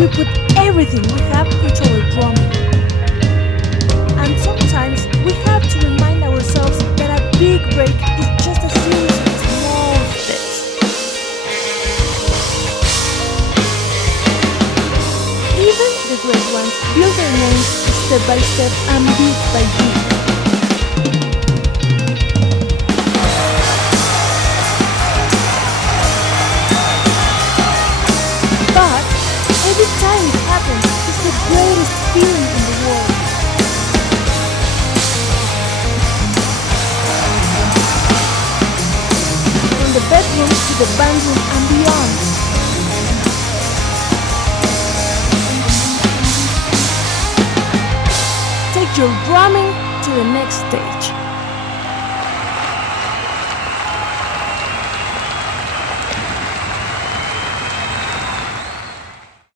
we put everything we have into our drumming. And sometimes we have to remind ourselves that a big break is just a series of small steps. Even the great ones build their names step by step and beat by beat. But every time it happens, it's the greatest feeling in the world. From the bedroom to the bandroom and beyond. Take your drumming to the next stage.